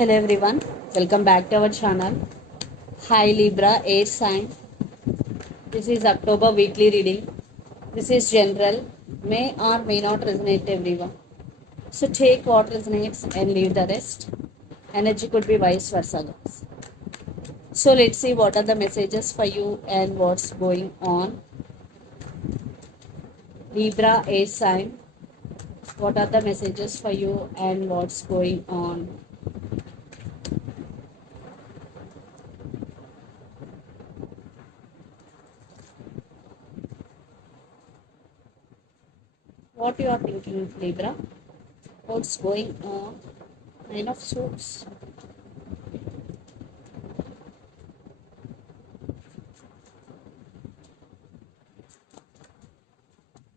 Hello everyone, welcome back to our channel. Hi Libra, air sign. This is October weekly reading. This is general, may or may not resonate everyone. So take what resonates and leave the rest. Energy could be vice versa, guys. So let's see what are the messages for you and what's going on. Libra, air sign. What are the messages for you and what's going on? What you are thinking, Libra? What's going on? Nine of Swords.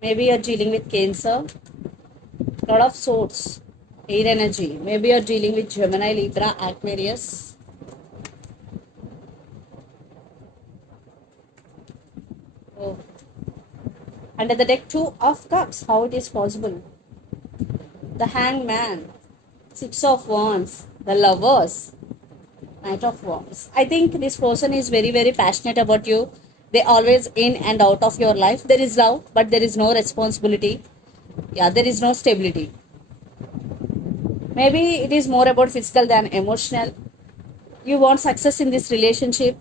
Maybe you're dealing with Cancer. Lot of Swords. Air energy. Maybe you're dealing with Gemini, Libra, Aquarius. Oh. Under the deck, Two of Cups. How it is possible? The Hangman. Six of Wands. The Lovers. Knight of Wands. I think this person is very, very passionate about you. They always in and out of your life. There is love, but there is no responsibility. Yeah, there is no stability. Maybe it is more about physical than emotional. You want success in this relationship.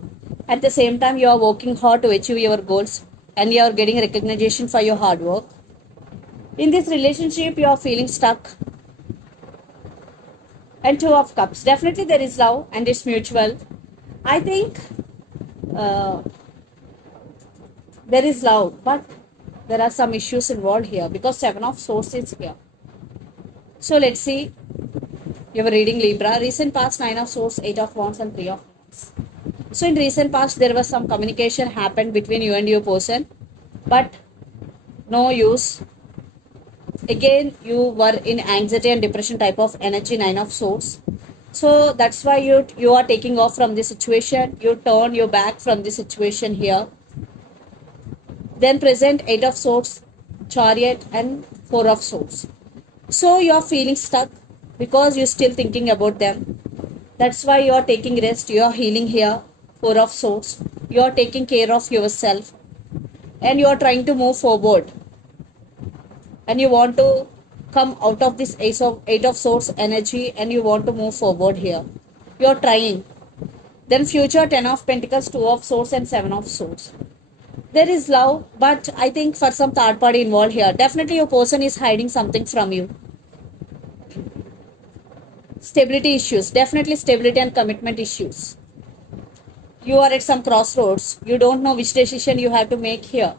At the same time, you are working hard to achieve your goals and you are getting recognition for your hard work. In this relationship, you are feeling stuck. And Two of Cups. Definitely there is love and it's mutual. I think there is love, but there are some issues involved here because Seven of Swords is here. So let's see. You were reading Libra. Recent past, Nine of Swords, Eight of Wands and Three of Wands. So in recent past, there was some communication happened between you and your person, but no use. Again, you were in anxiety and depression type of energy, Nine of Swords. So that's why you are taking off from this situation. You turn your back from this situation here. Then present Eight of Swords, Chariot and Four of Swords. So you are feeling stuck because you're still thinking about them. That's why you are taking rest. You are healing here. Four of Swords. You are taking care of yourself. And you are trying to move forward. And you want to come out of this Eight of Swords energy and you want to move forward here. You are trying. Then future, Ten of Pentacles, Two of Swords and Seven of Swords. There is love, but I think for some third party involved here. Definitely your person is hiding something from you. Stability issues. Definitely stability and commitment issues. You are at some crossroads. You don't know which decision you have to make here.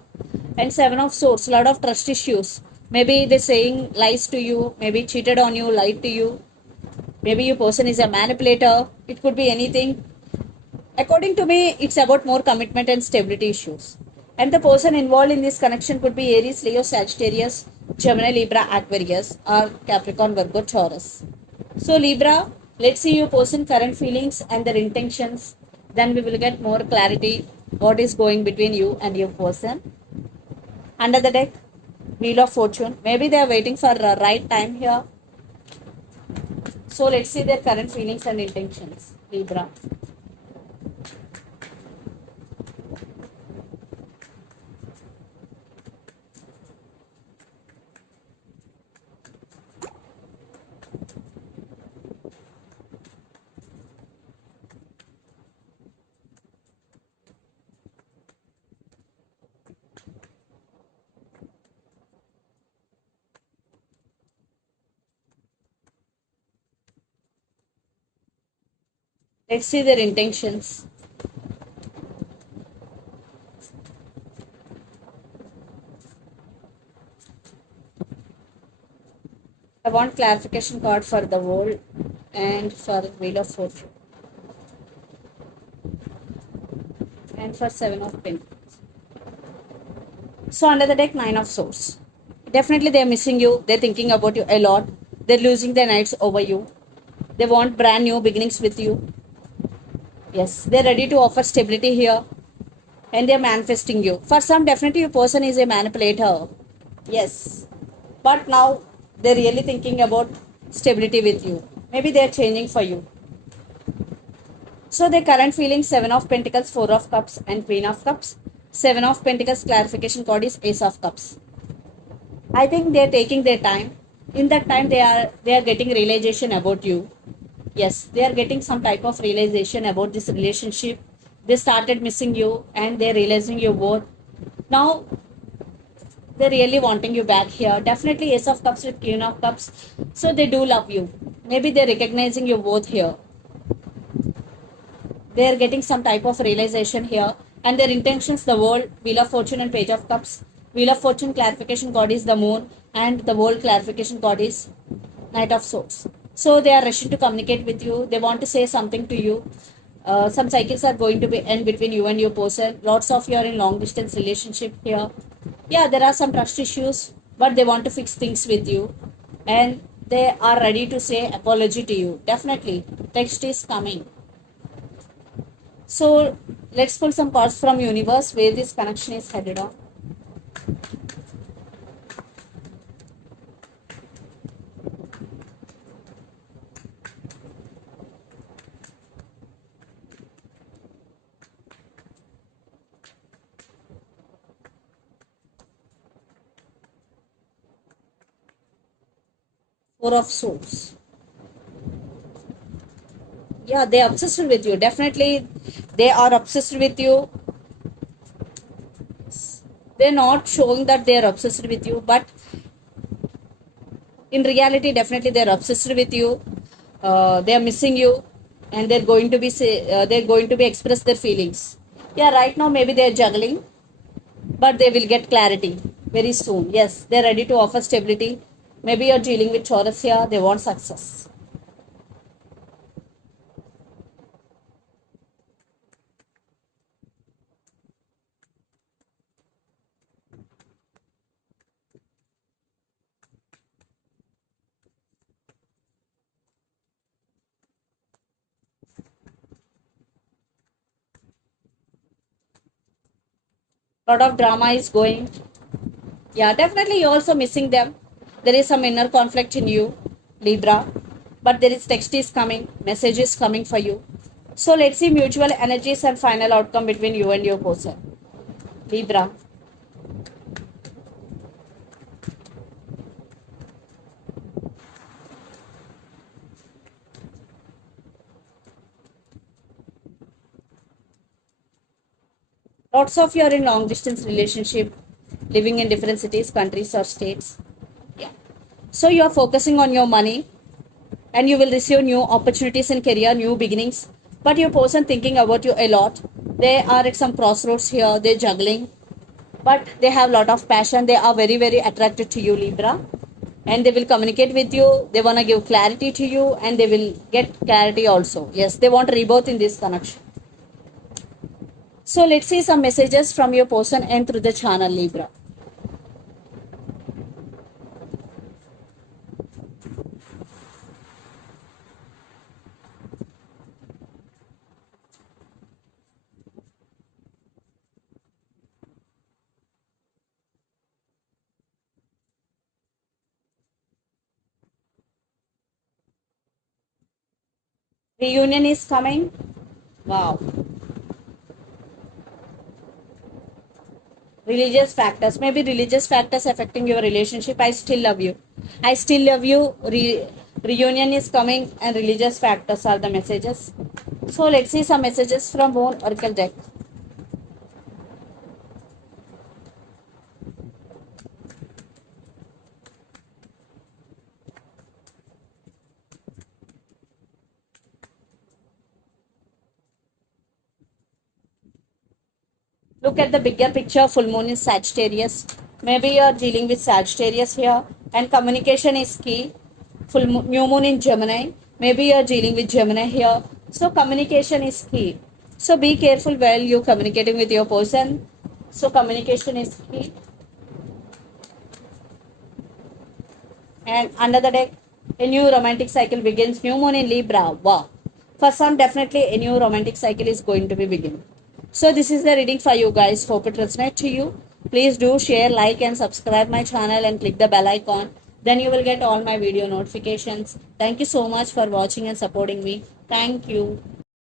And Seven of Swords, lot of trust issues. Maybe they're saying lies to you. Maybe cheated on you, lied to you. Maybe your person is a manipulator. It could be anything. According to me, it's about more commitment and stability issues. And the person involved in this connection could be Aries, Leo, Sagittarius, Gemini, Libra, Aquarius, or Capricorn, Virgo, Taurus. So Libra, let's see your person current feelings and their intentions. Then we will get more clarity what is going between you and your person. Under the deck, Wheel of Fortune. Maybe they are waiting for the right time here. So let's see their current feelings and intentions. Libra. Let's see their intentions. I want clarification card for the world and for Wheel of Fortune. And for Seven of Pentacles. So under the deck, Nine of Swords. Definitely they are missing you. They're thinking about you a lot. They're losing their nights over you. They want brand new beginnings with you. Yes, they're ready to offer stability here. And they're manifesting you. For some, definitely your person is a manipulator. Yes. But now they're really thinking about stability with you. Maybe they're changing for you. So their current feelings, 7 of Pentacles, 4 of Cups and Queen of Cups. 7 of Pentacles clarification card is Ace of Cups. I think they are taking their time. In that time they are getting realization about you. Yes, they are getting some type of realization about this relationship. They started missing you and they're realizing your worth. Now they're really wanting you back here. Definitely Ace of Cups with Queen of Cups. So they do love you. Maybe they're recognizing your worth here. They're getting some type of realization here. And their intentions, the World, Wheel of Fortune and Page of Cups. Wheel of Fortune clarification card is the Moon and the World clarification card is Knight of Swords. So they are rushing to communicate with you. They want to say something to you. Some cycles are going to be end between you and your person. Lots of you are in long distance relationship here. Yeah, there are some trust issues, but they want to fix things with you. And they are ready to say apology to you. Definitely. Text is coming. So let's pull some cards from universe where this connection is headed on. Four of Swords. Yeah, they are obsessed with you. Definitely, they are obsessed with you. They're not showing that they are obsessed with you, but in reality, definitely they're obsessed with you. They are missing you, and they're going to be express their feelings. Yeah, right now maybe they're juggling, but they will get clarity very soon. Yes, they're ready to offer stability. Maybe you're dealing with Taurus here. They want success. Lot of drama is going. Yeah, definitely you're also missing them. There is some inner conflict in you, Libra. But there is text is coming, message is coming for you. So let's see mutual energies and final outcome between you and your person. Libra. Lots of you are in long distance relationship, living in different cities, countries or states. Yeah. So you are focusing on your money and you will receive new opportunities in career, new beginnings. But your person thinking about you a lot. They are at some crossroads here, they're juggling. But they have a lot of passion. They are very, very attracted to you, Libra. And they will communicate with you. They want to give clarity to you and they will get clarity also. Yes, they want rebirth in this connection. So let's see some messages from your person and through the channel, Libra. Reunion is coming. Wow. Religious factors. Maybe religious factors affecting your relationship. I still love you. I still love you. Reunion is coming and religious factors are the messages. So let's see some messages from Moon Oracle deck. Look at the bigger picture. Full moon is Sagittarius. Maybe you are dealing with Sagittarius here and communication is key. New moon in Gemini. Maybe you are dealing with Gemini here. So communication is key. So be careful while you communicating with your person. So communication is key. And another deck, a new romantic cycle begins. New moon in Libra. Wow. For some, definitely a new romantic cycle is going to be begin. So this is the reading for you guys. Hope it resonates to you. Please do share, like and subscribe my channel and click the bell icon. Then you will get all my video notifications. Thank you so much for watching and supporting me. Thank you.